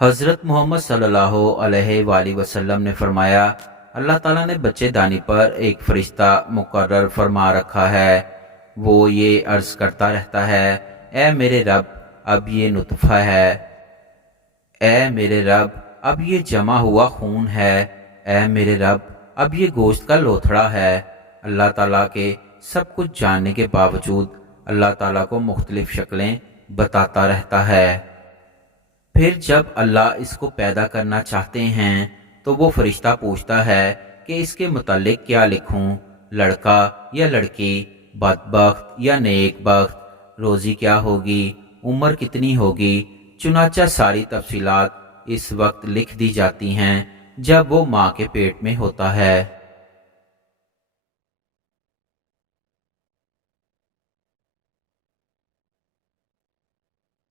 हज़रत मोहम्मद सल्लल्लाहु अलैहि वसल्लम ने फरमाया, अल्लाह ताला ने बच्चेदानी पर एक फ़रिश्ता मुकर्रर फरमा रखा है। वो ये अर्ज़ करता रहता है, ए मेरे रब, अब ये नुतफ़ा है। ए मेरे रब, अब ये जमा हुआ खून है। ए मेरे रब, अब ये गोश्त का लोथड़ा है। अल्लाह ताला के सब कुछ जानने के बावजूद अल्लाह ताला को मुख्तलिफ शक्लें बताता रहता है। फिर जब अल्लाह इसको पैदा करना चाहते हैं तो वो फरिश्ता पूछता है कि इसके मुतालिक क्या लिखूं, लड़का या लड़की, बदबख्त या नेकबख्त, रोज़ी क्या होगी, उम्र कितनी होगी। चुनाचा सारी तफसीलात इस वक्त लिख दी जाती हैं जब वो माँ के पेट में होता है।